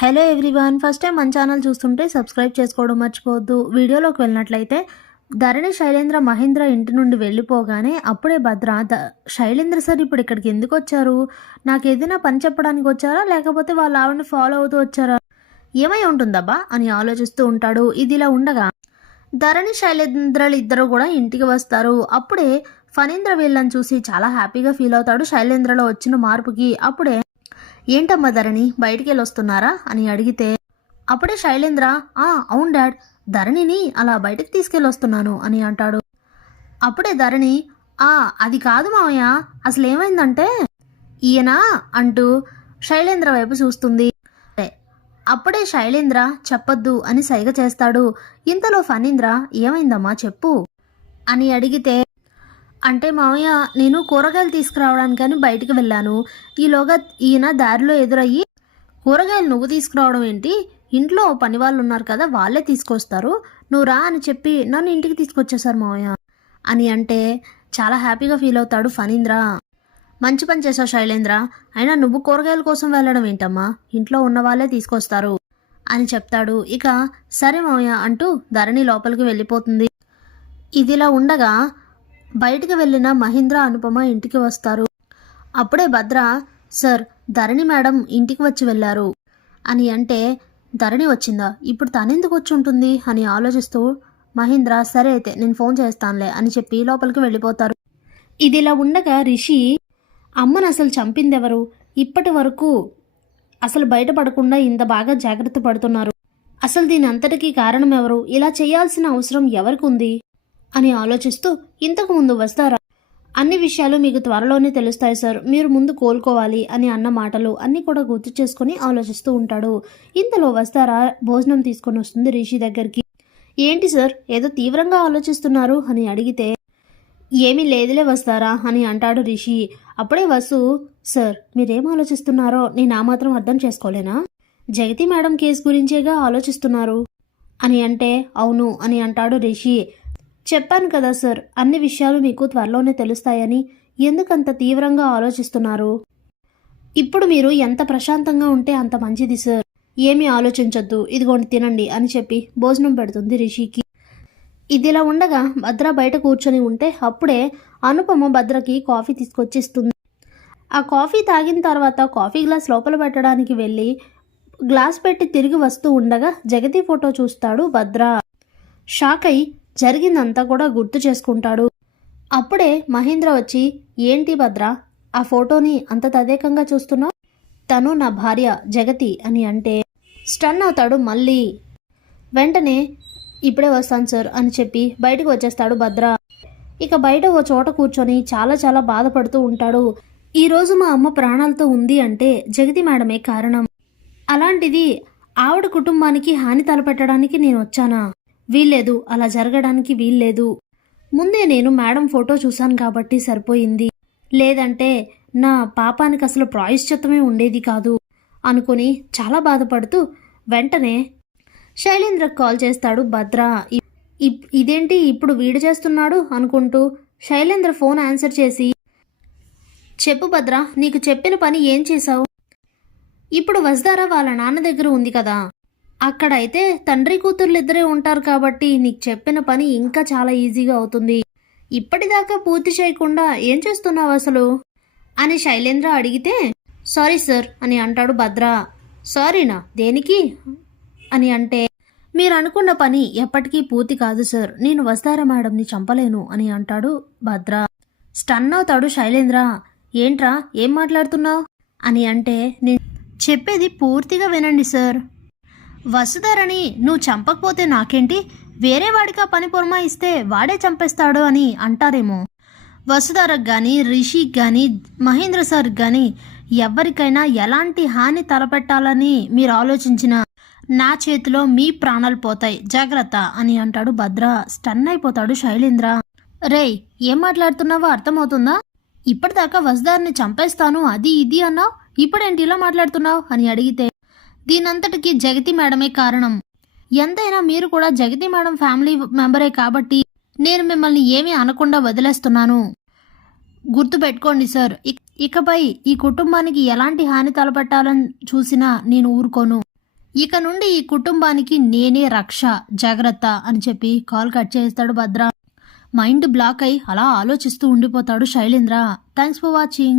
Hello everyone, first time మన channel చూస్తుంటే subscribe చేసుకోవడం మర్చిపోవద్దు. వీడియోలోకి వెళ్ళినట్లయితే ధరణి శైలేంద్ర మహేంద్ర ఇంటి నుండి వెళ్ళిపోగానే అప్పుడే భద్ర శైలేంద్ర సార్ ఇప్పుడు ఇక్కడికి ఎందుకు వచ్చారు, నాకు ఏదైనా పని చెప్పడానికి వచ్చారా లేకపోతే వాళ్ళ ఆవిడని ఫాలో అవుతూ వచ్చారా, ఏమై ఉంటుందబ్బా అని ఆలోచిస్తూ ఉంటాడు. ఇదిలా ఉండగా ధరణి శైలేంద్రలు ఇద్దరు కూడా ఇంటికి వస్తారు. అప్పుడే ఫణీంద్ర వీళ్ళని చూసి చాలా హ్యాపీగా ఫీల్ అవుతాడు శైలేంద్రలో వచ్చిన మార్పుకి. అప్పుడే ఏంటమ్మా ధరణి బయటికి వెళ్ళొస్తున్నారా అని అడిగితే అప్పుడే శైలేంద్ర అవును డాడ్, ధరణిని అలా బయటకు తీసుకెళ్ళొస్తున్నాను అని అంటాడు. అప్పుడే ధరణి అది కాదు మావయ్య, అసలు ఏమైందంటే ఈయన అంటూ శైలేంద్ర వైపు చూస్తుంది. అప్పుడే శైలేంద్ర చెప్పొద్దు అని సైగ చేస్తాడు. ఇంతలో ఫణీంద్ర ఏమైందమ్మా చెప్పు అని అడిగితే అంటే మామయ్య నేను కూరగాయలు తీసుకురావడానికని బయటికి వెళ్ళాను, ఈలోగా ఈయన దారిలో ఎదురయ్యి కూరగాయలు నువ్వు తీసుకురావడం ఏంటి, ఇంట్లో పని వాళ్ళు ఉన్నారు కదా వాళ్ళే తీసుకొస్తారు, నువ్వు రా అని చెప్పి నన్ను ఇంటికి తీసుకొచ్చేసారు మామయ్య అని అంటే చాలా హ్యాపీగా ఫీల్ అవుతాడు ఫణీంద్ర. మంచి పని చేసావు శైలేంద్ర, అయినా నువ్వు కూరగాయల కోసం వెళ్ళడం ఏంటమ్మా, ఇంట్లో ఉన్న వాళ్ళే తీసుకొస్తారు అని చెప్తాడు. ఇక సరే మామయ్య అంటూ ధరణి లోపలికి వెళ్ళిపోతుంది. ఇదిలా ఉండగా బయటికి వెళ్ళిన మహేంద్ర అనుపమ ఇంటికి వస్తారు. అప్పుడే భద్ర సార్ ధరణి మేడం ఇంటికి వచ్చి వెళ్ళారు అని అంటే ధరణి వచ్చిందా, ఇప్పుడు తనెందుకు వచ్చి ఉంటుంది అని ఆలోచిస్తూ మహేంద్ర సరే అయితే నేను ఫోన్ చేస్తానులే అని చెప్పి లోపలికి వెళ్ళిపోతారు. ఇదిలా ఉండగా రిషి అమ్మను అసలు చంపిందెవరు, ఇప్పటి వరకు అసలు బయటపడకుండా ఇంత బాగా జాగ్రత్త పడుతున్నారు, అసలు దీని అంతటికీ కారణం ఎవరు, ఇలా చేయాల్సిన అవసరం ఎవరికి ఉంది అని ఆలోచిస్తూ ఇంతకు ముందు వస్తారా, అన్ని విషయాలు మీకు త్వరలోనే తెలుస్తాయి సార్, మీరు ముందు కోలుకోవాలి అని అన్న మాటలు అన్నీ కూడా గుర్తు చేసుకుని ఆలోచిస్తూ ఉంటాడు. ఇంతలో వస్తారా భోజనం తీసుకొని వస్తుంది రిషి దగ్గరికి. ఏంటి సార్ ఏదో తీవ్రంగా ఆలోచిస్తున్నారు అని అడిగితే ఏమీ లేదులే వస్తారా అని అంటాడు రిషి. అప్పుడే వసు సార్ మీరేం ఆలోచిస్తున్నారో నేను ఆ మాత్రం అర్థం చేసుకోలేనా, జగతి మేడం కేసు గురించేగా ఆలోచిస్తున్నారు అని అంటే అవును అని అంటాడు రిషి. చెప్పాను కదా సార్ అన్ని విషయాలు మీకు త్వరలోనే తెలుస్తాయని, ఎందుకంత తీవ్రంగా ఆలోచిస్తున్నారు, ఇప్పుడు మీరు ఎంత ప్రశాంతంగా ఉంటే అంత మంచిది సార్, ఏమీ ఆలోచించొద్దు, ఇదిగోండి తినండి అని చెప్పి భోజనం పెడుతుంది రిషికి. ఇదిలా ఉండగా భద్ర బయట కూర్చొని ఉంటే అప్పుడే అనుపమ భద్రకి కాఫీ తీసుకొచ్చిస్తుంది. ఆ కాఫీ తాగిన తర్వాత కాఫీ గ్లాస్ లోపల పెట్టడానికి వెళ్ళి గ్లాస్ పెట్టి తిరిగి వస్తూ ఉండగా జగతి ఫోటో చూస్తాడు భద్ర. షాక్ అయి జరిగిందంతా కూడా గుర్తు చేసుకుంటాడు. అప్పుడే మహేంద్ర వచ్చి ఏంటి భద్ర ఆ ఫోటోని అంత తదేకంగా చూస్తున్నావు, తను నా భార్య జగతి అని అంటే స్టన్ అవుతాడు. మళ్ళీ వెంటనే ఇప్పుడే వస్తాను సార్ అని చెప్పి బయటకు వచ్చేస్తాడు భద్ర. ఇక బయట ఓ చోట కూర్చొని చాలా చాలా బాధపడుతూ ఉంటాడు. ఈరోజు మా అమ్మ ప్రాణాలతో ఉంది అంటే జగతి మేడమే కారణం, అలాంటిది ఆవిడ కుటుంబానికి హాని తలపెట్టడానికి నేను వచ్చానా, వీల్లేదు, అలా జరగడానికి వీల్లేదు, ముందే నేను మేడం ఫోటో చూశాను కాబట్టి సరిపోయింది, లేదంటే నా పాపానికి అసలు ప్రాయశ్చిత్తమే ఉండేది కాదు అనుకుని చాలా బాధపడుతూ వెంటనే శైలేంద్రకు కాల్ చేస్తాడు భద్ర. ఇదేంటి ఇప్పుడు వీడు చేస్తున్నాడు అనుకుంటూ శైలేంద్ర ఫోన్ ఆన్సర్ చేసి చెప్పు భద్ర నీకు చెప్పిన పని ఏం చేశావు, ఇప్పుడు వస్తారా వాళ్ళ నాన్న దగ్గర ఉంది కదా, అక్కడైతే తండ్రి కూతుర్లిద్దరే ఉంటారు కాబట్టి నీకు చెప్పిన పని ఇంకా చాలా ఈజీగా అవుతుంది, ఇప్పటిదాకా పూర్తి చేయకుండా ఏం చేస్తున్నావు అసలు అని శైలేంద్ర అడిగితే సారీ సార్ అని అంటాడు భద్ర. సారీనా దేనికి అని అంటే మీరు అనుకున్న పని ఎప్పటికీ పూర్తి కాదు సార్, నేను వస్తారా మేడంని చంపలేను అని అంటాడు భద్ర. స్టన్ అవుతాడు శైలేంద్ర. ఏంట్రా ఏం మాట్లాడుతున్నావు అని అంటే నేను చెప్పేది పూర్తిగా వినండి సార్, వసుధరని నువ్వు చంపకపోతే నాకేంటి, వేరే వాడికి ఆ పని పురమాయిస్తే వాడే చంపేస్తాడు అని అంటారేమో, వసుధరకు కానీ రిషికి కానీ మహేంద్ర సార్కి కానీ ఎవరికైనా ఎలాంటి హాని తలపెట్టాలని మీరు ఆలోచించినా నా చేతిలో మీ ప్రాణాలు పోతాయి జాగ్రత్త అని అంటాడు భద్ర. స్టన్ అయిపోతాడు శైలేంద్ర. రేయ్ ఏం మాట్లాడుతున్నావో అర్థమవుతుందా, ఇప్పటిదాకా వసుధారిని చంపేస్తాను అది ఇది అన్నావు, ఇప్పుడేంటి ఇలా మాట్లాడుతున్నావు అని అడిగితే దీనంతటికి జగతి మేడమే కారణం, ఎంతైనా మీరు కూడా జగతి మేడం ఫ్యామిలీ మెంబరే కాబట్టి నేను మిమ్మల్ని ఏమీ అనకుండా వదిలేస్తున్నాను, గుర్తుపెట్టుకోండి సార్, ఇకపై ఈ కుటుంబానికి ఎలాంటి హాని తలపెట్టాలని చూసినా నేను ఊరుకోను, ఇక నుండి ఈ కుటుంబానికి నేనే రక్ష, జాగ్రత్త అని చెప్పి కాల్ కట్ చేస్తాడు భద్ర. మైండ్ బ్లాక్ అయి అలా ఆలోచిస్తూ ఉండిపోతాడు శైలేంద్ర. Thanks for watching.